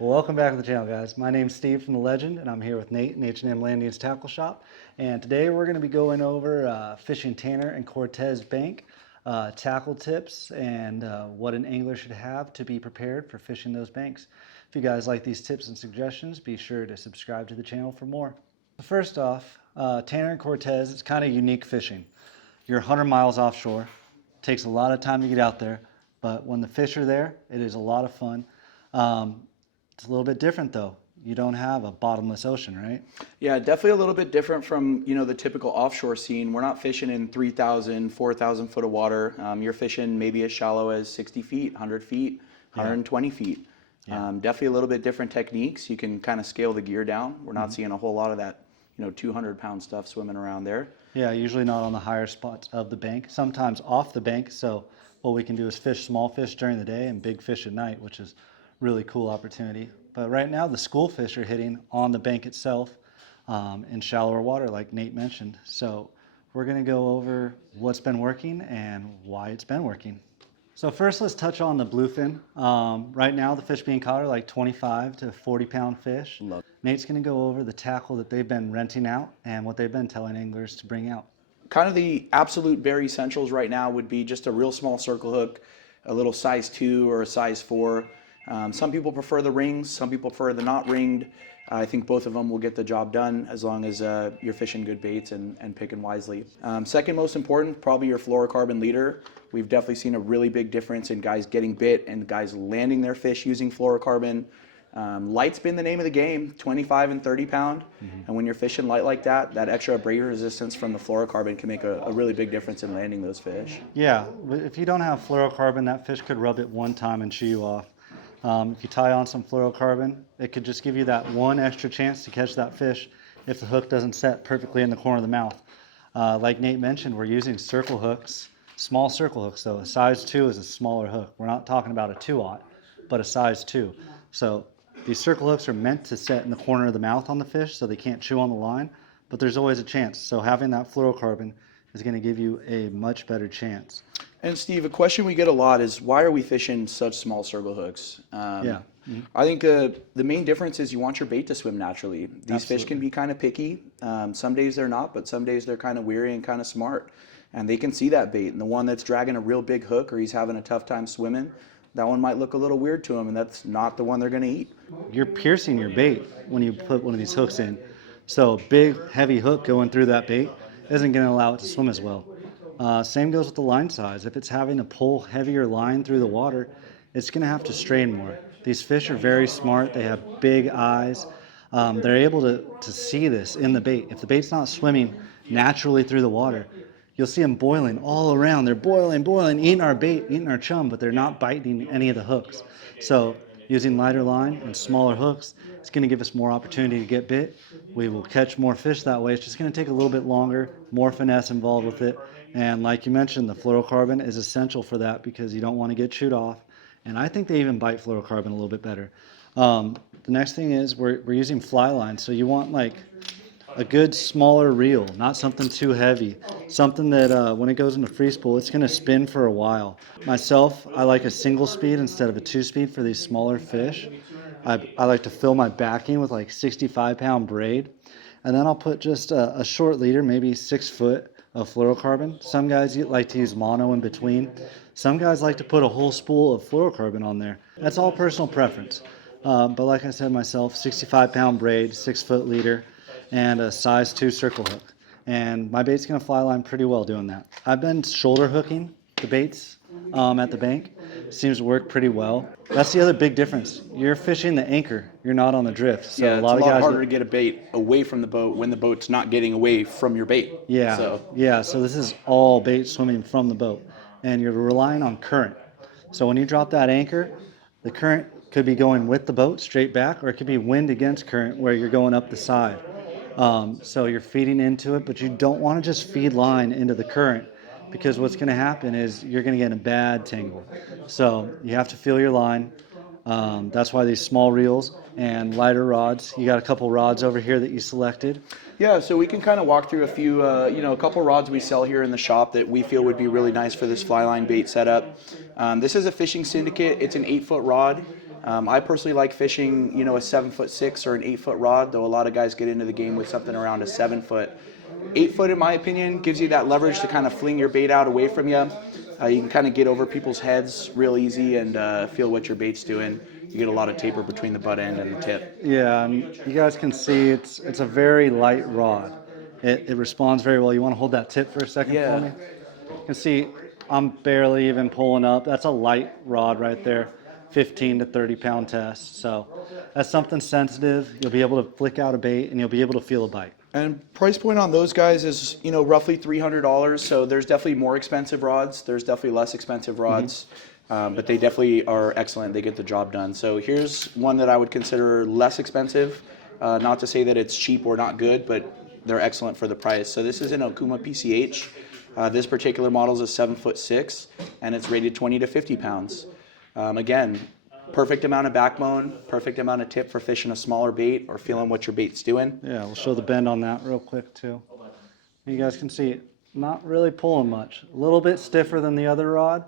Well, welcome back to the channel, guys. My name's Steve from The Legend, and I'm here with Nate in H&M Landing's Tackle Shop. And today we're going to be going over fishing Tanner and Cortez Bank, tackle tips, and what an angler should have to be prepared for fishing those banks. If you guys like these tips and suggestions, be sure to subscribe to the channel for more. First off, Tanner and Cortez, it's kind of unique fishing. You're 100 miles offshore. Takes a lot of time to get out there, but when the fish are there, it is a lot of fun. It's a little bit different though. You don't have a bottomless ocean, right? Yeah, definitely a little bit different from, the typical offshore scene. We're not fishing in 3,000, 4,000 foot of water. You're fishing maybe as shallow as 60 feet, 100 feet, 120 feet. Yeah. Definitely a little bit different techniques. You can kind of scale the gear down. We're not seeing a whole lot of that, 200-pound stuff swimming around there. Yeah, usually not on the higher spots of the bank, sometimes off the bank. So what we can do is fish small fish during the day and big fish at night, which is really cool opportunity. But right now the school fish are hitting on the bank itself in shallower water, like Nate mentioned. So we're going to go over what's been working and why it's been working. So first let's touch on the bluefin. Right now the fish being caught are like 25 to 40 pound fish. Nate's going to go over the tackle that they've been renting out and what they've been telling anglers to bring out. Kind of the absolute bare essentials right now would be just a real small circle hook, a little size 2 or a size 4. Some people prefer the rings, some people prefer the not ringed. I think both of them will get the job done as long as you're fishing good baits and picking wisely. Second most important, probably your fluorocarbon leader. We've definitely seen a really big difference in guys getting bit and guys landing their fish using fluorocarbon. Light's been the name of the game, 25 and 30 pound. And when you're fishing light like that, that extra abrasion resistance from the fluorocarbon can make a really big difference in landing those fish. Yeah, if you don't have fluorocarbon, that fish could rub it one time and chew you off. If you tie on some fluorocarbon, it could just give you that one extra chance to catch that fish if the hook doesn't set perfectly in the corner of the mouth. Like Nate mentioned, we're using circle hooks, small circle hooks though. A size 2 is a smaller hook. We're not talking about a 2/0, but a size 2. So these circle hooks are meant to set in the corner of the mouth on the fish so they can't chew on the line, but there's always a chance. So having that fluorocarbon is going to give you a much better chance. And Steve, a question we get a lot is, why are we fishing such small circle hooks? I think the main difference is you want your bait to swim naturally. These fish can be kind of picky. Some days they're not, but some days they're kind of weary and kind of smart. And they can see that bait. And the one that's dragging a real big hook or he's having a tough time swimming, that one might look a little weird to him, and that's not the one they're going to eat. You're piercing your bait when you put one of these hooks in. So a big, heavy hook going through that bait isn't going to allow it to swim as well. Same goes with the line size. If it's having to pull heavier line through the water, it's going to have to strain more. These fish are very smart. They have big eyes. They're able to see this in the bait. If the bait's not swimming naturally through the water, you'll see them boiling all around. They're boiling, eating our bait, eating our chum, but they're not biting any of the hooks. So using lighter line and smaller hooks, it's going to give us more opportunity to get bit. We will catch more fish that way. It's just going to take a little bit longer, more finesse involved with it. And like you mentioned, the fluorocarbon is essential for that because you don't want to get chewed off. And I think they even bite fluorocarbon a little bit better. The next thing is we're using fly line. So you want like a good smaller reel, not something too heavy. Something that when it goes into free spool, it's going to spin for a while. Myself, I like a single speed instead of a 2-speed for these smaller fish. I like to fill my backing with like 65-pound braid. And then I'll put just a short leader, maybe 6 foot of fluorocarbon. Some guys like to use mono in between. Some guys like to put a whole spool of fluorocarbon on there. That's all personal preference. But like I said myself, 65-pound braid, 6 foot leader, and a size 2 circle hook. And my bait's gonna fly line pretty well doing that. I've been shoulder hooking the baits at the bank. Seems to work pretty well. That's the other big difference. You're fishing the anchor. You're not on the drift. So yeah, it's a lot harder to get a bait away from the boat when the boat's not getting away from your bait. Yeah, so this is all bait swimming from the boat. And you're relying on current. So when you drop that anchor, the current could be going with the boat straight back, or it could be wind against current where you're going up the side. So you're feeding into it, but you don't want to just feed line into the current, because what's going to happen is you're going to get a bad tangle. So you have to feel your line. That's why these small reels and lighter rods. You got a couple rods over here that you selected. Yeah, so we can kind of walk through a few, a couple rods we sell here in the shop that we feel would be really nice for this fly line bait setup. This is a fishing syndicate. It's an 8-foot rod. I personally like fishing, you know, a 7'6" or an 8-foot rod, though a lot of guys get into the game with something around a 7-foot. 8-foot, in my opinion, gives you that leverage to kind of fling your bait out away from you. You can kind of get over people's heads real easy and feel what your bait's doing. You get a lot of taper between the butt end and the tip. Yeah, and you guys can see it's a very light rod. It responds very well. You want to hold that tip for a second Yeah. for me? You can see I'm barely even pulling up. That's a light rod right there, 15 to 30 pound test. So that's something sensitive. You'll be able to flick out a bait and you'll be able to feel a bite. And price point on those guys is, you know, roughly $300. So there's definitely more expensive rods. There's definitely less expensive rods. But they definitely are excellent. They get the job done. So here's one that I would consider less expensive. Not to say that it's cheap or not good, but they're excellent for the price. So this is an Okuma PCH. This particular model is a 7'6", and it's rated 20 to 50 pounds. Again, perfect amount of backbone, perfect amount of tip for fishing a smaller bait or feeling what your bait's doing. Yeah, we'll show the bend on that real quick too. You guys can see not really pulling much. A little bit stiffer than the other rod,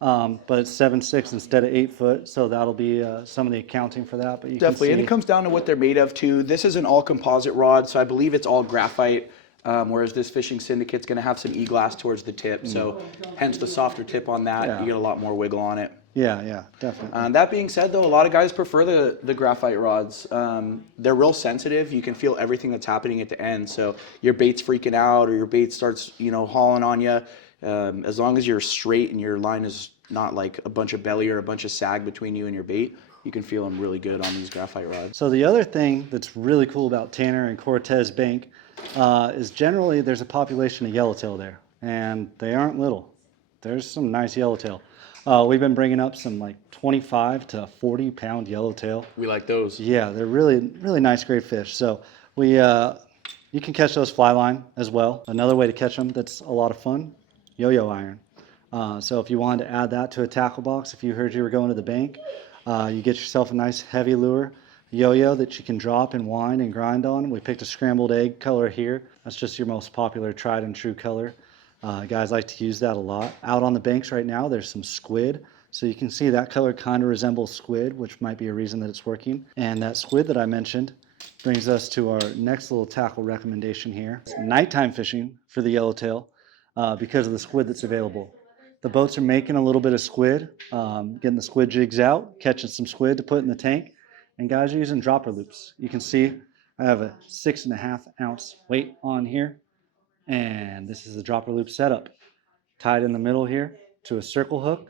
but it's 7'6" instead of 8 foot, so that'll be some of the accounting for that. But you Definitely, can and see, it comes down to what they're made of too. This is an all composite rod, so I believe it's all graphite. Whereas this fishing syndicate's going to have some e-glass towards the tip, so hence the softer tip on that. Yeah. You get a lot more wiggle on it. yeah, definitely. That being said, though, a lot of guys prefer the graphite rods. They're real sensitive. You can feel everything that's happening at the end. So your bait's freaking out or your bait starts, you know, hauling on you. As long as you're straight and your line is not like a bunch of belly or a bunch of sag between you and your bait, you can feel them really good on these graphite rods. So the other thing that's really cool about Tanner and Cortez Bank is generally there's a population of yellowtail there, and they aren't little. There's some nice yellowtail. We've been bringing up some like 25 to 40 pound yellowtail. We like those. Yeah, they're really nice, great fish. So you can catch those fly line as well. Another way to catch them that's a lot of fun, yo-yo iron. So if you wanted to add that to a tackle box, if you heard you were going to the bank, you get yourself a nice heavy lure yo-yo that you can drop and wind and grind on. We picked a scrambled egg color here. That's just your most popular tried and true color. Guys like to use that a lot. Out on the banks right now, there's some squid. So you can see that color kind of resembles squid, which might be a reason that it's working. And that squid that I mentioned brings us to our next little tackle recommendation here. It's nighttime fishing for the yellowtail because of the squid that's available. The boats are making a little bit of squid, getting the squid jigs out, catching some squid to put in the tank. And guys are using dropper loops. You can see I have a 6.5 ounce weight on here. And this is the dropper loop setup. Tied in the middle here to a circle hook,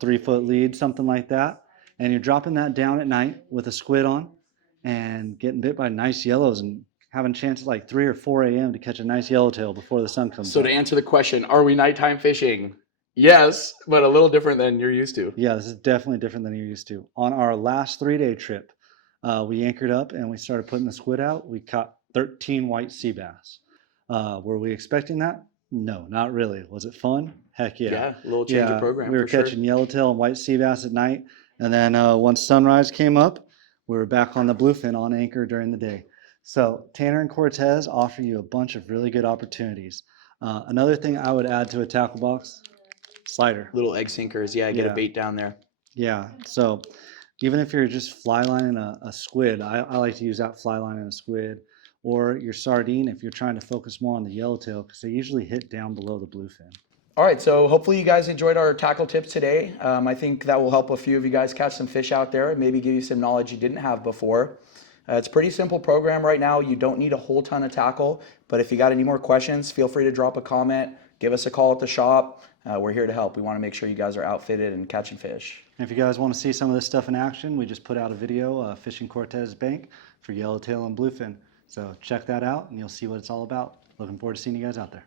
3 foot lead, something like that. And you're dropping that down at night with a squid on and getting bit by nice yellows and having a chance at like 3 or 4 a.m. to catch a nice yellowtail before the sun comes So up. to answer the question, are we nighttime fishing? Yes, but a little different than you're used to. Yeah, this is definitely different than you're used to. On our last 3-day trip, we anchored up and we started putting the squid out. We caught 13 white sea bass. Were we expecting that? No, not really. Was it fun? Heck yeah. Yeah, a little change of program. We were for catching yellowtail and white sea bass at night. And then once sunrise came up, we were back on the Bluefin on anchor during the day. So Tanner and Cortez offer you a bunch of really good opportunities. Another thing I would add to a tackle box, slider. Little egg sinkers. Yeah, get Yeah. a bait down there. Yeah, so even if you're just fly lining a squid, I like to use that fly line and a squid, or your sardine if you're trying to focus more on the yellowtail because they usually hit down below the bluefin. All right, so hopefully you guys enjoyed our tackle tips today. I think that will help a few of you guys catch some fish out there and maybe give you some knowledge you didn't have before. It's a pretty simple program right now. You don't need a whole ton of tackle, but if you got any more questions, feel free to drop a comment, give us a call at the shop. We're here to help. We want to make sure you guys are outfitted and catching fish. And if you guys want to see some of this stuff in action, we just put out a video fishing Cortez Bank for yellowtail and bluefin. So check that out and you'll see what it's all about. Looking forward to seeing you guys out there.